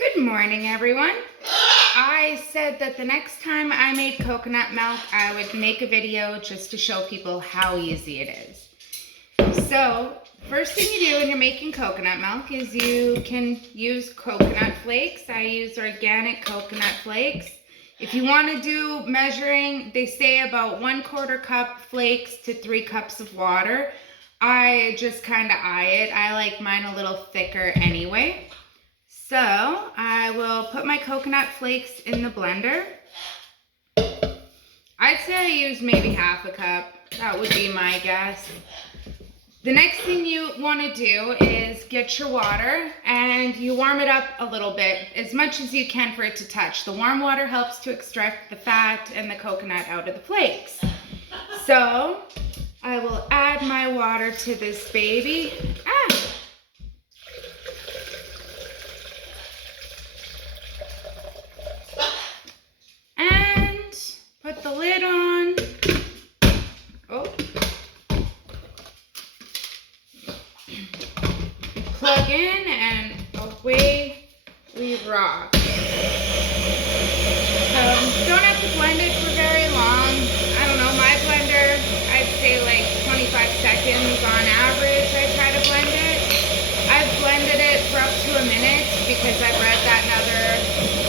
Good morning, everyone. I said that the next time I made coconut milk, I would make a video just to show people how easy it is. So, first thing you do when you're making coconut milk is you can use coconut flakes. I use organic coconut flakes. If you want to do measuring, they say about 1/4 cup flakes to 3 cups of water. I just kind of eye it. I like mine a little thicker anyway. So I will put my coconut flakes in the blender. I'd say I use maybe 1/2 cup. That would be my guess. The next thing you want to do is get your water and you warm it up a little bit, as much as you can for it to touch. The warm water helps to extract the fat and the coconut out of the flakes. So I will add my water to this baby. Put the lid on. Plug in and away we rock. So don't have to blend it for very long. I don't know, my blender, I'd say like 25 seconds on average I try to blend it. I've blended it for up to a minute because I've read that in other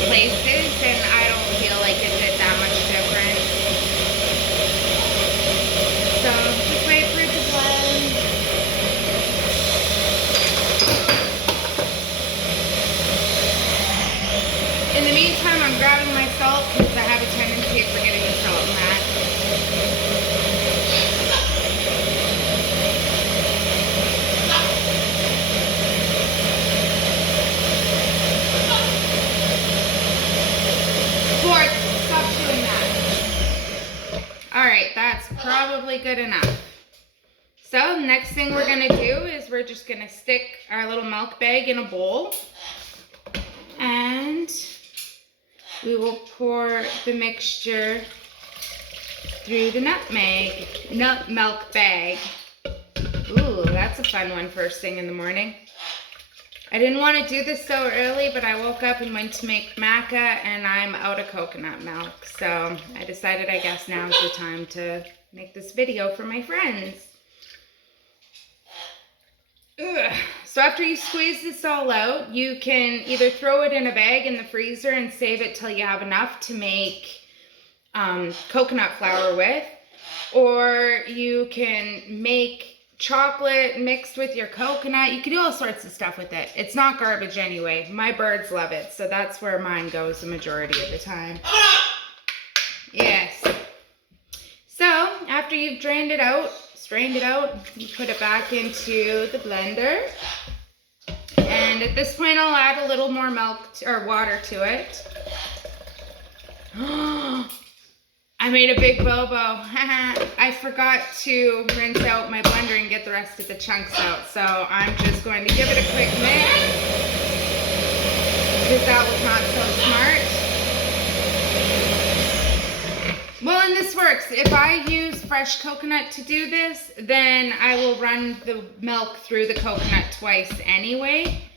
places and I don't feel like it did that much difference. So just wait for it to blend. In the meantime, I'm grabbing my salt because I have a tendency of forgetting the salt in that. Ford, stop doing that. Alright, that's probably good enough. So, next thing we're going to do is we're just going to stick our little milk bag in a bowl. And we will pour the mixture through the nut milk bag. Ooh, that's a fun one first thing in the morning. I didn't want to do this so early, but I woke up and went to make maca and I'm out of coconut milk. So I decided I guess now's the time to make this video for my friends. Ugh. So after you squeeze this all out, you can either throw it in a bag in the freezer and save it till you have enough to make coconut flour with, or you can make chocolate mixed with your coconut. You can do all sorts of stuff with it. It's not garbage anyway. My birds love it, so that's where mine goes the majority of the time. Yes. So after you've strained it out, you put it back into the blender. And at this point, I'll add a little more water to it. I made a big bobo. I forgot to rinse out my blender and get the rest of the chunks out. So I'm just going to give it a quick mix, because that was not so smart. Well, and this works. If I use fresh coconut to do this, then I will run the milk through the coconut twice anyway.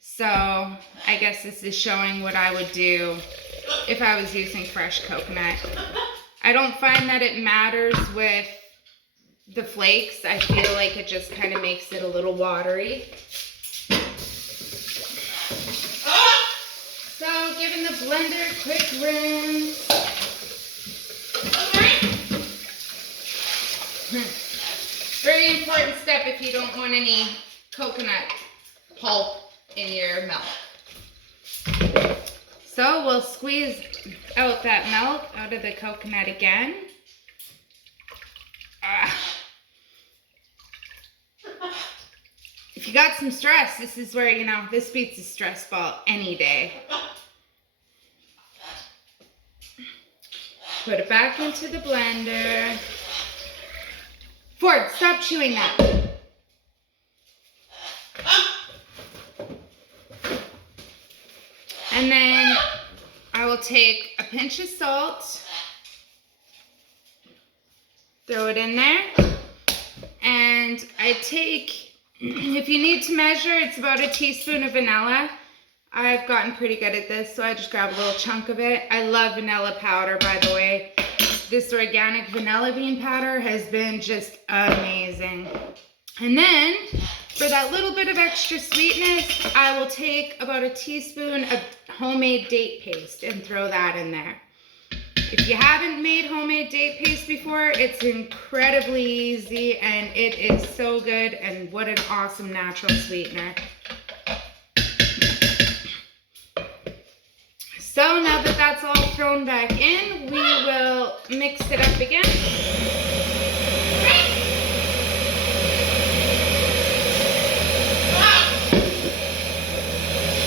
So I guess this is showing what I would do if I was using fresh coconut. I don't find that it matters with the flakes. I feel like it just kind of makes it a little watery. So giving the blender a quick rinse. Very important step if you don't want any coconut pulp in your milk. So we'll squeeze out that milk out of the coconut again. If you got some stress, this is where, this beats a stress ball any day. Put it back into the blender. Ford, stop chewing that. And then I will take a pinch of salt, throw it in there, and I take, if you need to measure, it's about a teaspoon of vanilla. I've gotten pretty good at this, so I just grab a little chunk of it. I love vanilla powder, by the way. This organic vanilla bean powder has been just amazing. And then, for that little bit of extra sweetness, I will take about a teaspoon of homemade date paste and throw that in there. If you haven't made homemade date paste before, it's incredibly easy and it is so good, and what an awesome natural sweetener. So now that that's all thrown back in, we will mix it up again.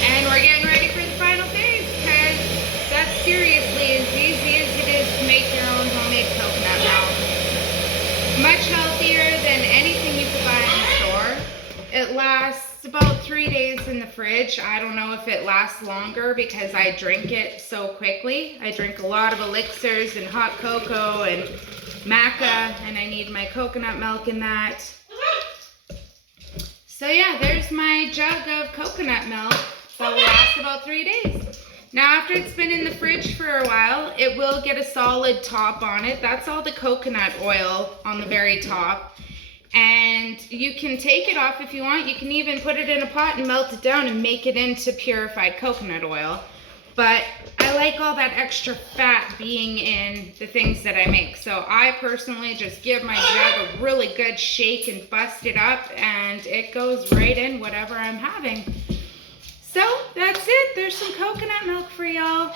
And we're getting ready for the final phase, because that's seriously as easy as it is to make your own homemade coconut milk. Much healthier than anything you could buy in the store. It lasts about 3 days in the fridge. I don't know if it lasts longer because I drink it so quickly. I drink a lot of elixirs and hot cocoa and maca, and I need my coconut milk in that. So yeah, there's my jug of coconut milk that will last about 3 days. Now after it's been in the fridge for a while, it will get a solid top on it. That's all the coconut oil on the very top. And you can take it off if you want. You can even put it in a pot and melt it down and make it into purified coconut oil. But I like all that extra fat being in the things that I make. So I personally just give my jug a really good shake and bust it up, and it goes right in whatever I'm having. So that's it. There's some coconut milk for y'all.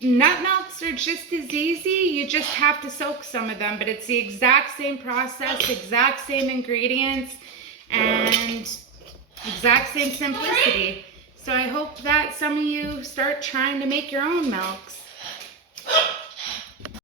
Nut milks are just as easy. You just have to soak some of them, but it's the exact same process, exact same ingredients, and exact same simplicity. So I hope that some of you start trying to make your own milks.